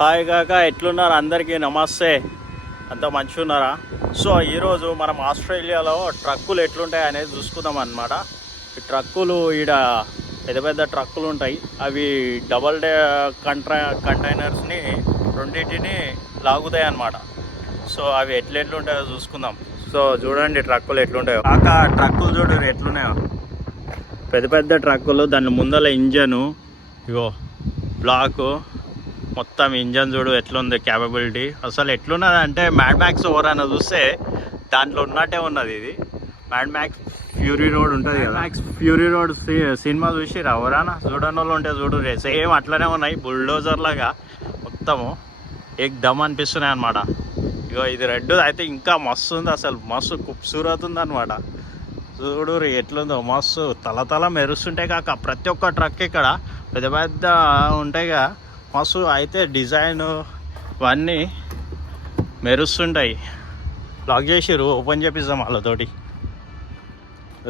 Hi కాక ఎట్లున్నారు? అందరికీ నమస్తే. అంతా మంచిగా ఉన్నారా? సో ఈరోజు మనం ఆస్ట్రేలియాలో ట్రక్కులు ఎట్లుంటాయి అనేది చూసుకుందాం అన్నమాట. ఈ ట్రక్కులు ఈడ పెద్ద పెద్ద ట్రక్కులు ఉంటాయి. అవి డబల్ డే కంటైనర్స్ని రెండింటిని లాగుతాయి అన్నమాట. సో అవి ఎట్లుంటాయో చూసుకుందాం. సో చూడండి ట్రక్కులు ఎట్లుంటాయో. కాక ట్రక్కులు చూడు ఎట్లున్నాయో, పెద్ద పెద్ద ట్రక్కులు. దాని ముందల ఇంజను ఇగో బ్లాకు, మొత్తం ఇంజన్ చూడు ఎట్లుంది, క్యాపబిలిటీ అసలు ఎట్లున్నది అంటే మ్యాడ్ మ్యాక్స్ ఎవరైనా చూస్తే దాంట్లో ఉన్నట్టే ఉన్నది. ఇది మ్యాడ్ మ్యాక్స్ ఫ్యూరీ రోడ్ ఉంటుంది కదా, మ్యాక్స్ ఫ్యూరీ రోడ్ సినిమా చూసిరా ఎవరైనా? చూడని వాళ్ళు ఉంటే చూడు, సేమ్ అట్లనే ఉన్నాయి. బుల్డోజర్ లాగా మొత్తము ఏక్ దమ్ అనిపిస్తున్నాయి అనమాట. ఇగో ఇది రెడ్ అయితే ఇంకా మస్తు ఉంది, అసలు మస్తు ఖూబ్సూరత్ ఉంది అనమాట. చూడు ఎట్లుందో, మస్తు తల మెరుస్తుంటాయి. కాక ప్రతి ఒక్క ట్రక్ ఇక్కడ పెద్ద పెద్ద ఉంటాయిగా, మస్తు అయితే డిజైన్ ఇవన్నీ మెరుస్తుంటాయి. లాక్ చేసిర్రు, ఓపెన్ చేపిస్తాం వాళ్ళతోటి.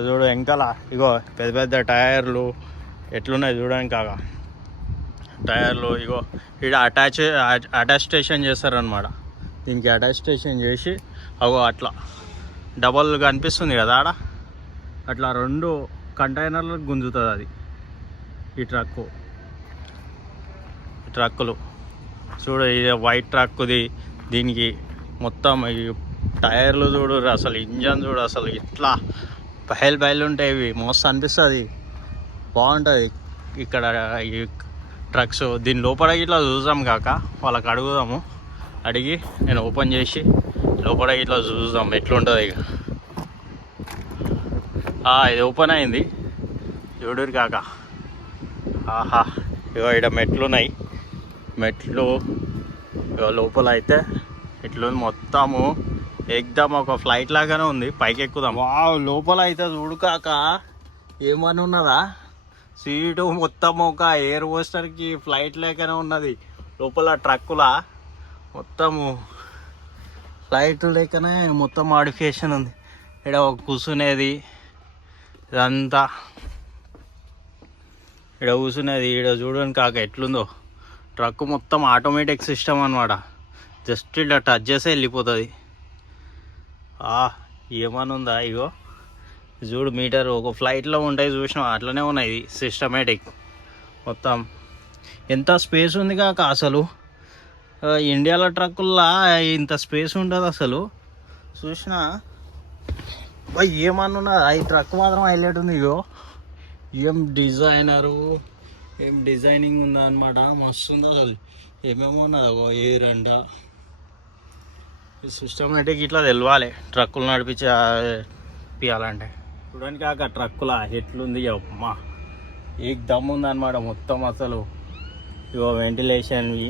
చూడు వెంకాల ఇగో పెద్ద పెద్ద టైర్లు ఎట్లున్నాయి చూడండి. కాక టైర్లు ఇగో ఇక్కడ అటాచ్టేషన్ చేస్తారనమాట. దీనికి అటాచ్టేషన్ చేసి అగో అట్లా డబల్ కనిపిస్తుంది కదా ఆడ, అట్లా 2 కంటైనర్లకు గుంజుతుంది అది. ఈ ట్రక్కులు చూడు, ఇది వైట్ ట్రక్కుది. దీనికి మొత్తం ఈ టైర్లు చూడు, అసలు ఇంజన్ చూడు, అసలు ఇట్లా బయలు ఉంటాయి. ఇవి మస్తు అనిపిస్తుంది, బాగుంటుంది ఇక్కడ ఈ ట్రక్స్. దీని లోపల ఇట్లా చూద్దాం కాక, వాళ్ళకి అడుగుదాము. అడిగి నేను ఓపెన్ చేసి లోపల ఇట్లా చూద్దాం ఎట్లుంటుంది. ఇక ఇది ఓపెన్ అయింది చూడరు కాక. ఆహా ఇగో ఇక్కడ మెట్లున్నాయి. మెట్లు లోపల అయితే ఇట్లుంది మొత్తము, ఎగ్దాం ఒక ఫ్లైట్ లాగానే ఉంది. పైకి ఎక్కుదాం. లోపల అయితే చూడు కాక, ఏమని ఉన్నదా సీటు మొత్తం ఒక ఎయిర్ హోస్టర్కి ఫ్లైట్ లాగానే ఉన్నది. లోపల ట్రక్కుల మొత్తము ఫ్లైట్ లేకనే మొత్తం మాడిఫికేషన్ ఉంది. ఇక్కడ ఒక కూర్చునేది, ఇదంతా ఇక్కడ కూర్చునేది. ఇక్కడ చూడండి కాక ఎట్లుందో ట్రక్ మొత్తం ఆటోమేటిక్ సిస్టమ్ అనమాట. జస్ట్ ఇలా టచ్ చేస్తే వెళ్ళిపోతుంది. ఏమని ఉందా ఇగో చూడు, మీటర్ ఒక ఫ్లైట్లో ఉంటాయి చూసినా అట్లనే ఉన్నాయి. సిస్టమేటిక్ మొత్తం. ఎంత స్పేస్ ఉంది కాక, అసలు ఇండియాలో ట్రక్కుల్లా ఇంత స్పేస్ ఉంటుంది అసలు. చూసినా ఏమన్నా ఉన్నదా? ఈ ట్రక్ మాత్రం హైలైట్ ఉంది. ఇగో ఏం డిజైనింగ్ ఉందన్నమాట, మస్తు ఉంది అసలు. ఏమేమో ఉన్నది ఎయిర్ అంట. సిస్టమేటిక్ ఇట్లా తెలవాలి ట్రక్కులు నడిపించాలంటే. చూడండి కాక ట్రక్కుల ఎట్లుంది, అమ్మా ఏక్ దమ్ ఉందన్నమాట మొత్తం అసలు. ఇగో వెంటిలేషన్వి,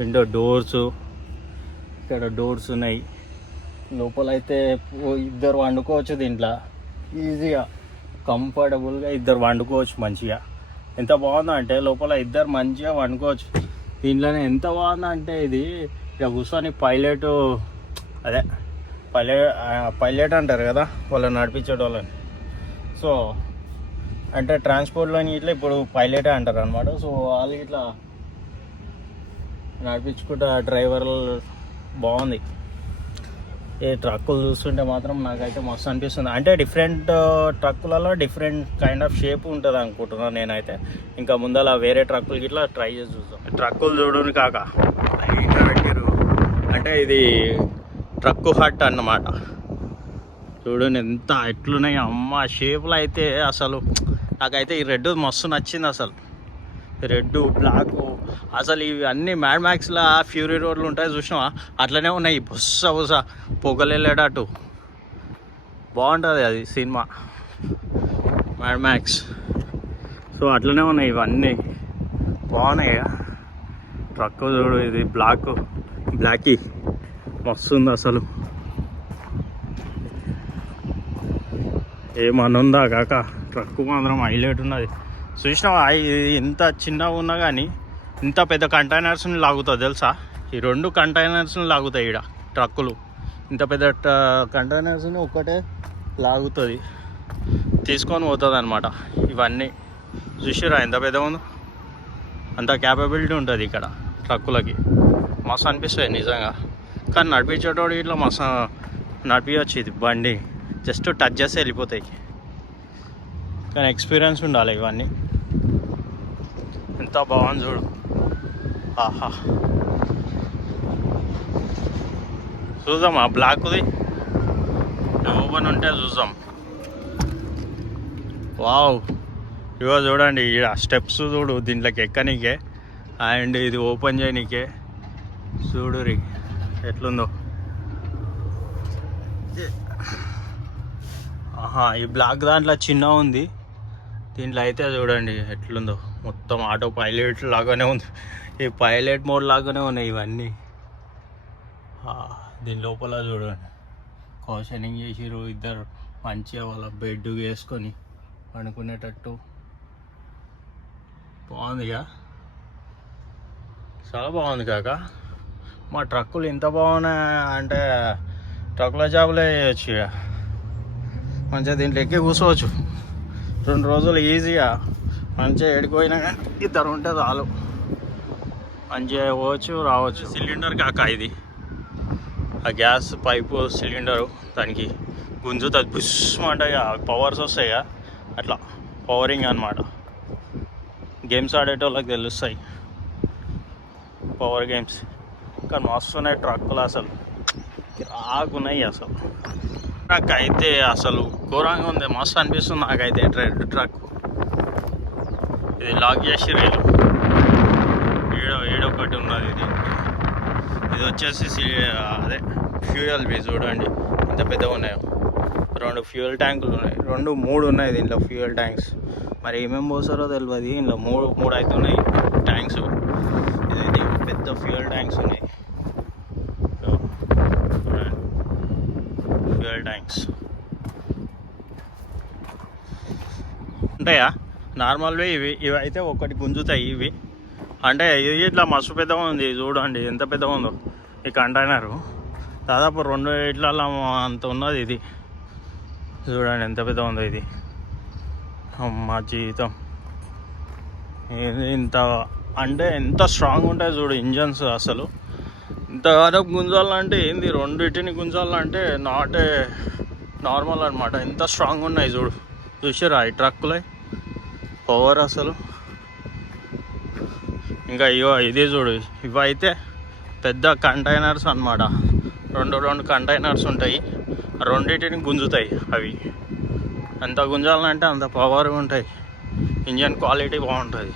విండో డోర్సు, ఇక్కడ డోర్స్ ఉన్నాయి. లోపల అయితే 2 వండుకోవచ్చు దీంట్లో ఈజీగా, కంఫర్టబుల్గా 2 వండుకోవచ్చు మంచిగా. ఎంత బాగుందో అంటే లోపల 2 మంచిగా వండుకోవచ్చు దీంట్లోనే. ఎంత బాగుందో అంటే ఇది ఇక కూర్చొని పైలట్ అంటారు కదా వాళ్ళని నడిపించే వాళ్ళని. సో అంటే ట్రాన్స్పోర్ట్లోని ఇట్లా ఇప్పుడు పైలటే అంటారు అనమాట. సో వాళ్ళు ఇట్లా నడిపించుకుంటా డ్రైవర్లు బాగుంది. ఈ ట్రక్కులు చూస్తుంటే మాత్రం నాకైతే మస్తు అనిపిస్తుంది. అంటే డిఫరెంట్ ట్రక్కులలో డిఫరెంట్ కైండ్ ఆఫ్ షేప్ ఉంటుంది అనుకుంటున్నాను నేనైతే. ఇంకా ముందర వేరే ట్రక్కులకి ఇట్లా ట్రై చేసి చూస్తాం. ట్రక్కులు చూడని కాక ఇట్లా పెట్టారు అంటే ఇది ట్రక్కు హట్ అన్నమాట. చూడండి ఎంత ఎట్లున్నాయి అమ్మ షేప్లో అయితే. అసలు నాకైతే ఈ రెడ్ మస్తు నచ్చింది అసలు. రెడ్ బ్లాక్ అసలు ఇవి అన్నీ మ్యాడ్ మ్యాక్స్లో ఫ్యూరీ రోడ్లు ఉంటాయి చూసినావా, అట్లనే ఉన్నాయి. బుస్స పొగలు వెళ్ళేటట్టు బాగుంటుంది అది సినిమా మ్యాడ్ మ్యాక్స్. సో అట్లనే ఉన్నాయి ఇవన్నీ, బాగున్నాయి. ట్రక్ చూడు, ఇది బ్లాకీ మస్తు ఉంది అసలు. ఏమనుందా కాక, ట్రక్ మాత్రం హైలైట్ ఉన్నది. చూసినావా ఎంత చిన్నగా ఉన్నా కానీ ఇంత పెద్ద కంటైనర్స్ని లాగుతుంది తెలుసా. ఈ 2 కంటైనర్స్ని లాగుతాయి ఇక్కడ ట్రక్కులు. ఇంత పెద్ద కంటైనర్స్ని ఒక్కటే లాగుతుంది, తీసుకొని పోతుంది అనమాట. ఇవన్నీ చూసిరా ఎంత పెద్ద ఉందో, అంత క్యాపబిలిటీ ఉంటుంది ఇక్కడ ట్రక్కులకి మస్తు అనిపిస్తాయి నిజంగా. కానీ నడిపించేటోడు ఇట్లా మస్తు నడిపించవచ్చు ఇది బండి, జస్ట్ టచ్ చేస్తే వెళ్ళిపోతాయి. కానీ ఎక్స్పీరియన్స్ ఉండాలి ఇవన్నీ. ఎంత బాగుంది చూడు, ఆహా. చూద్దాం ఆ బ్లాక్ది ఓపెన్ ఉంటే చూద్దాం. వావ్, ఇవో చూడండి ఇక్కడ స్టెప్స్ చూడు, దీంట్లోకి ఎక్కనీకే అండ్ ఇది ఓపెన్ చేయనీకే. చూడు రీ ఎట్లుందో. ఆహా, ఈ బ్లాక్ దాంట్లో చిన్న ఉంది, దీంట్లో అయితే చూడండి ఎట్లుందో. మొత్తం ఆటో పైలట్ లాగానే ఉంది, ఈ పైలట్ మోడ్ లాగానే ఉన్నాయి ఇవన్నీ. దీని లోపల చూడండి కాషనింగ్ చేసిరు, ఇద్దరు మంచిగా వాళ్ళ బెడ్ వేసుకొని అనుకునేటట్టు బాగుందిగా, చాలా బాగుంది కాక. మా ట్రక్కులు ఇంత బాగున్నాయి అంటే ట్రక్కుల జాబులే చేయొచ్చు ఇక. మంచిగా దీంట్లో ఎక్కి కూర్చోవచ్చు 2 రోజులు ఈజీగా. మంచిగా ఏడిపోయినా కానీ ఇద్దరు ఉంటే చాలు, మంచిగా పోవచ్చు రావచ్చు. సిలిండర్ కాక ఇది, ఆ గ్యాస్ పైపు సిలిండరు, దానికి గుంజుతుంది బుష్ మాట, పవర్స్ వస్తాయి అట్లా పవరింగ్ అనమాట. గేమ్స్ ఆడేటోళ్ళకి తెలుస్తాయి పవర్ గేమ్స్. కానీ మస్తున్నాయి ట్రక్కులు, అసలు రాకున్నాయి అసలు. నాకైతే అసలు ఘోరంగా ఉంది, మస్తు అనిపిస్తుంది నాకైతే రెడ్ ట్రక్. ఇది లాక్ చేసి రేలు ఏడొకటి ఉన్నది. ఇది వచ్చేసి అదే ఫ్యూయల్ బి. చూడండి ఎంత పెద్దగా ఉన్నాయో, 2 ఫ్యూయల్ ట్యాంకులు ఉన్నాయి, 3 ఉన్నాయి దీంట్లో ఫ్యూయల్ ట్యాంక్స్. మరి ఏమేమి పోసారో తెలియదు, ఇంట్లో 3 అయితే ఉన్నాయి ట్యాంక్స్. ఇది పెద్ద ఫ్యూయల్ ట్యాంక్స్ ఉన్నాయి, ఫ్యూయల్ ట్యాంక్స్ ఉంటాయా నార్మల్వి. ఇవి అయితే ఒకటి గుంజుతాయి ఇవి. అంటే ఇది ఇట్లా మస్తు పెద్దగా ఉంది, చూడండి ఎంత పెద్దగా ఉందో ఈ కంటైనరు. దాదాపు 2 ఇట్ల అంత ఉన్నది ఇది. చూడండి ఎంత పెద్దగా ఉందో ఇది. మా జీవితం ఇది ఇంత అంటే ఎంత స్ట్రాంగ్ ఉంటాయి చూడు ఇంజన్స్. అసలు ఇంతగానో గుంజాలంటే ఏంది, 2 గుంజాలంటే నాటే నార్మల్ అనమాట. ఎంత స్ట్రాంగ్ ఉన్నాయి చూడు. చూసారా ఈ ట్రక్కులే పవర్ అసలు. ఇంకా ఇదే చూడు, ఇవైతే పెద్ద కంటైనర్స్ అనమాట. 2 కంటైనర్స్ ఉంటాయి, 2 గుంజుతాయి అవి. ఎంత గుంజాలంటే అంత పవర్ ఉంటాయి, ఇంజన్ క్వాలిటీ బాగుంటుంది.